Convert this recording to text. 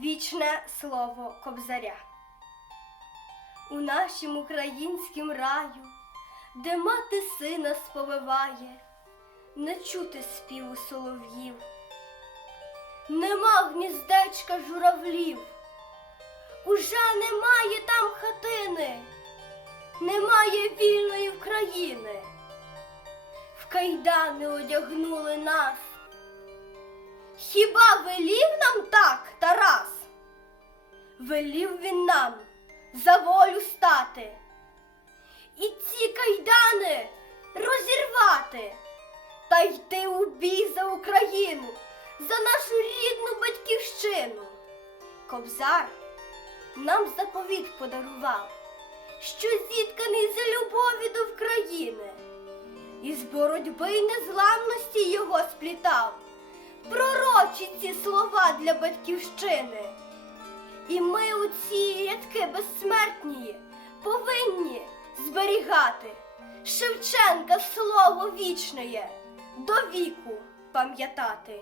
Вічне слово Кобзаря. У нашім українськім раю, де мати сина сповиває, не чути співу солов'їв, нема гніздечка журавлів, уже немає там хатини, немає вільної України. В кайдани одягнули нас. Хіба велів нам так, Тарас? Велів він нам за волю стати і ці кайдани розірвати та йти у бій за Україну, за нашу рідну батьківщину. Кобзар нам заповіт подарував, що зітканий за любові до України, із боротьби й незламності його сплітав пророчі ці слова для батьківщини. І ми у ці рядки безсмертні повинні зберігати Шевченка слово вічне, до віку пам'ятати.